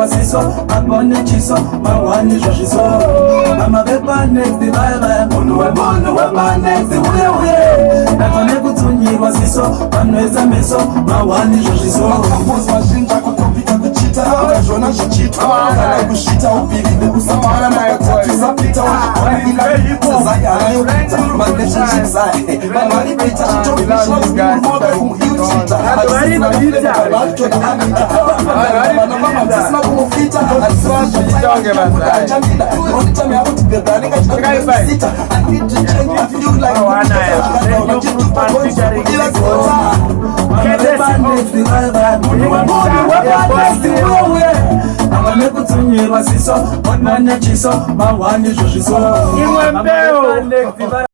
kutunyirwa siso abone chiso mawani joshiso mama bepa next bye munu we next uye natone kutunyirwa siso banweza meso mawani joshiso makapozi mazhinji akutopita kuchita akazvona zvichitwa kana kusvita upirinde kusamara makatatu zapita waiipozayaayopita manezvizvizai vanhu vari kuita chitomoka kumuhiuchita vanamamadzisina kumufita aisaaachamida ronditamea kuti bhebha anenge achitakuita kutunyirwa siso onane chiso mawani zvezviso imwe mbeu